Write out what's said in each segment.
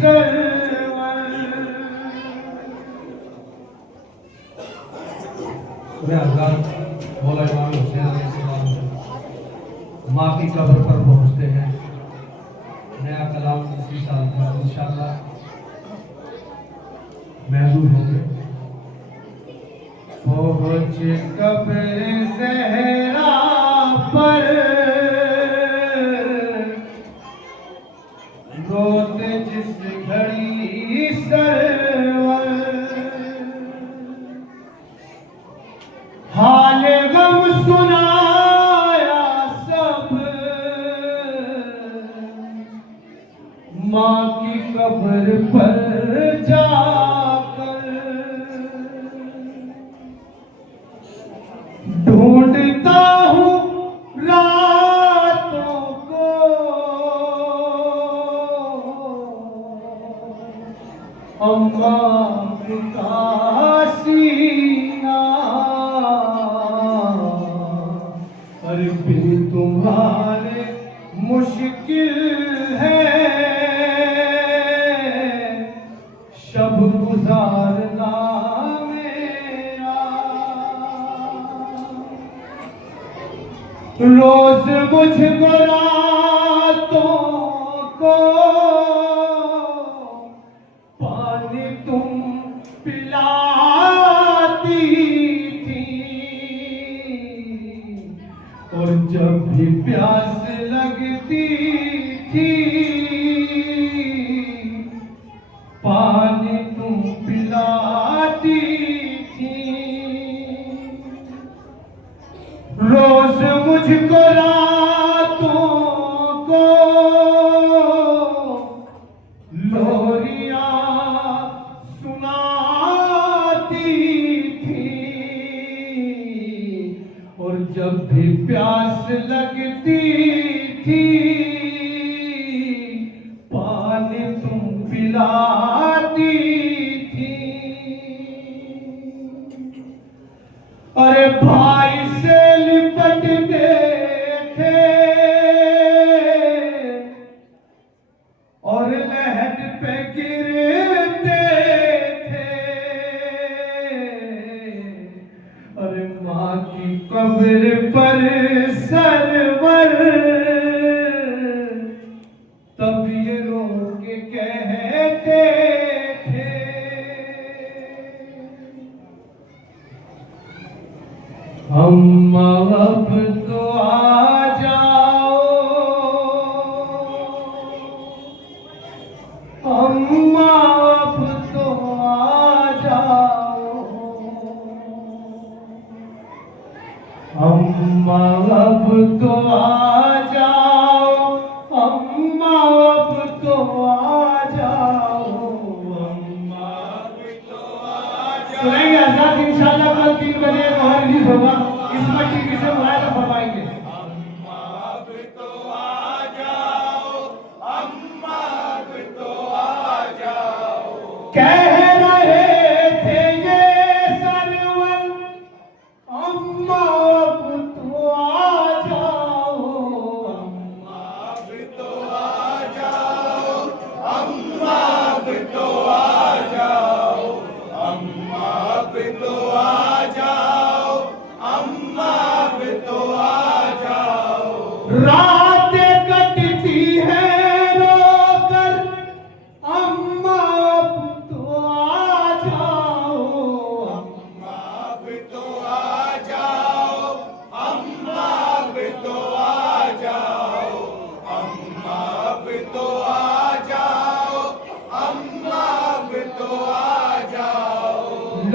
Server. मौला इमाम हुसैन अलैहिस्सलाम माँ की कब्र पर पहुँचते हैं। नया कलाम इसी साल का इंशाअल्लाह महसूस होंगे। पहुँच कब्र ज़हरा पर रोते जिस घड़ी सरवर, हाल गम सुनाया सब माँ की कब्र पर जाकर। ढूंढता हूँ रातों को अम्मा का सीना, अरे बिन तुम्हारे मुश्किल है शब गुजारना मेरा। रोज मुझको रातों को पानी तुम पिलाती थी, और जब भी प्यास लगती थी पानी तुम पिलाती थी। रोज मुझको रातों को लोरियां सुनाती थी, और जब भी प्यास लगती थी पानी तुम पिलाती थी। अरे भाई से लिपटते थे और लहद पे गिरते थे, अरे माँ की कब्र पर सरवर तब ये रो के कहते थे। अम्मा अब तो आ जाओ, अम्मा अब तो आ जाओ, अम्मा अब तो आ जाओ, अम्मा अब तो आ जाओ, अम्मा अब तो आ जाओ। सुनेंगे हज़रात इंशाअल्लाह कल 3 बजे वहाँ रिलीज होगा। इसमें टीवी से मुआयना फरमाएंगे। अम्मा अब तो आ जाओ, अम्मा अब तो आ जाओ। कह रहे थे ये सरवर अम्मा अब तो आ जाओ, अम्मा अब तो आ जाओ, अम्मा अब तो आ जाओ, अम्मा अब तो आ जाओ, अम्मा अब तो आ जाओ। रातें कटती हैं रोकर अम्मा अब तो आ जाओ, अम्मा अब तो आ जाओ, अम्मा अब तो आ जाओ, अम्मा अब तो आ जाओ, अम्मा अब तो आ जाओ।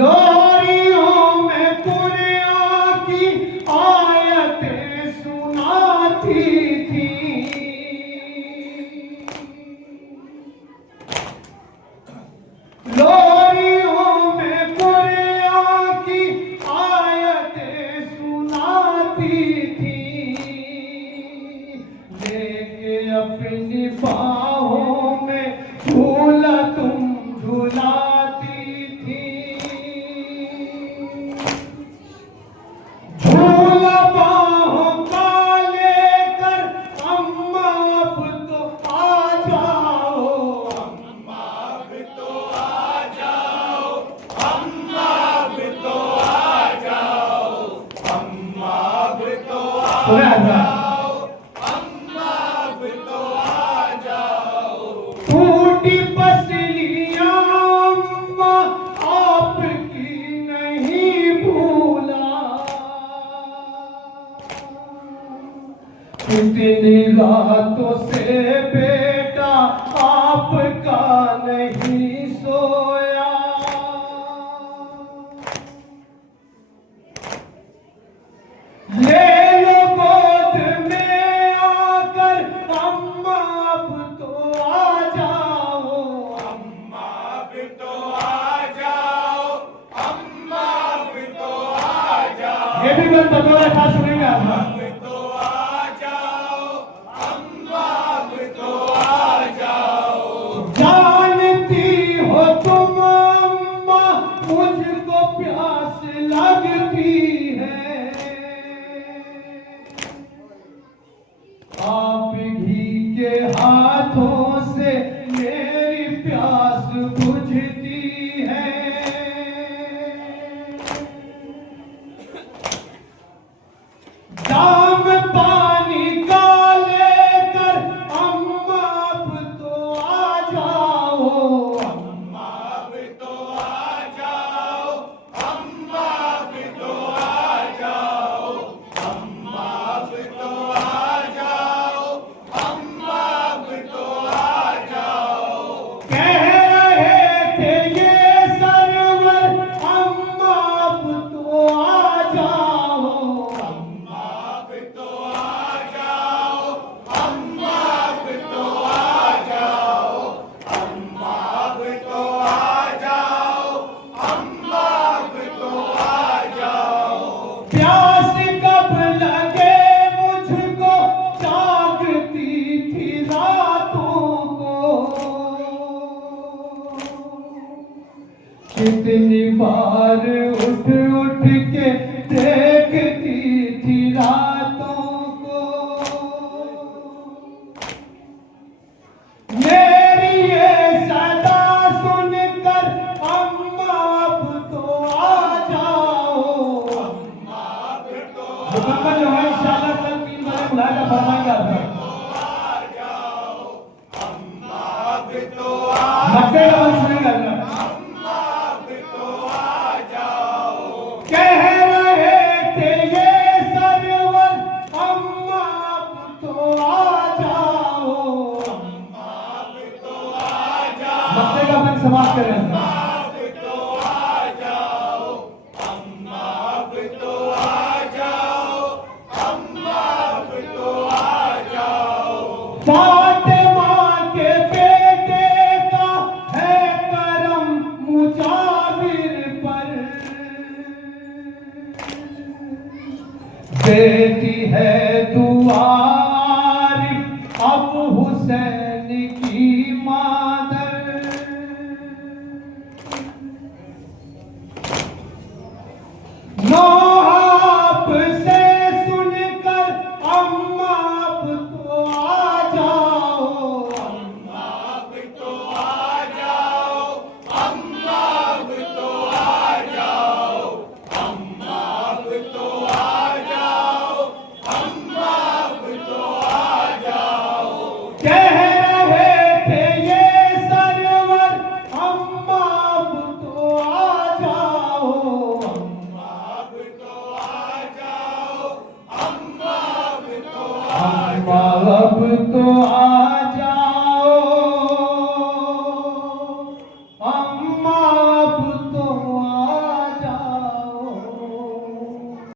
लोरियों में कुरान की आयतें सुनाती थी, लोरियों में कुरान की आयतें सुनाती थी, लेके अपनी बाहों में झूला तुम झुलाती थी। झूला बाहों का लेकर अम्मा सुने हजरत, अम्मा अब तो आ जाओ। टूटी पसलियां अम्मा आपकी नहीं भूला, इतनी रातों से बेटा आपका नहीं सोया। ले लो गोद में आकर अम्मा अब तो आ जाओ। अम्मा अब तो आ जाओ। अम्मा अब तो आ जाओ। ये भी मैं बतौर खास सुनेंगे आप। अब तो आ जाओ। अम्मा अब तो आ जाओ। जानती हो तुम अम्मा मुझको प्यास लगती है, आप घी के हाथों से मेरी प्यास बुझती है। जाम पानी का लेकर अम्मा अब तो आ जाओ। अम्मा अब तो आ जाओ। अम्मा अब तो आ जाओ। अम्मा अब तो आ जाओ। अम्मा अब तो आ जाओ। कह रहे थे ये सरवर अम्मा अब तो आ जाओ। अम्मा अब तो आ जाओ। अम्मा अब तो आ जाओ। अम्मा अब तो आ जाओ। अम्मा अब तो आ जाओ। प्यास कब लगे मुझको जागती थी रातों को, कितनी बार उठ उठ के देखती थी रातों को। मेरी ये सदा सुनकर अम्मा अब तो आ जाओ। अम्मा अब तो मुकम्मल जो है इंशाअल्लाह कल 3 बजे बुलाएगा, फरमाएगा आ जाओ। अम्मा अब तो आ मक्के का बंद सुनेगा अल्लाह। अम्मा अब तो आ जाओ। कह रहे थे ये सरवर अम्मा अब तो आ जाओ। अम्मा अब तो आ जाओ। मक्के का बंद समाप्त करें। अब तो आ जाओ। अम्मा अब तो आ जाओ। अम्मा अब तो आ जाओ। फातिमा के बेटे का है करम मुजाविर पर, देती है दुआ आरिफ अब हुसैन की मादर। नौहाप से सुनकर अम्मा अब तो आ जाओ। अम्मा अब तो आ जाओ। अम्मा अब तो आ जाओ। अम्मा अब तो आ जाओ। अम्मा अब तो आ जाओ। कह रहे थे ये सरवर अम्मा अब तो आ जाओ। अम्मा अब तो आ जाओ। अम्मा अब तो आ अम्मा अब तो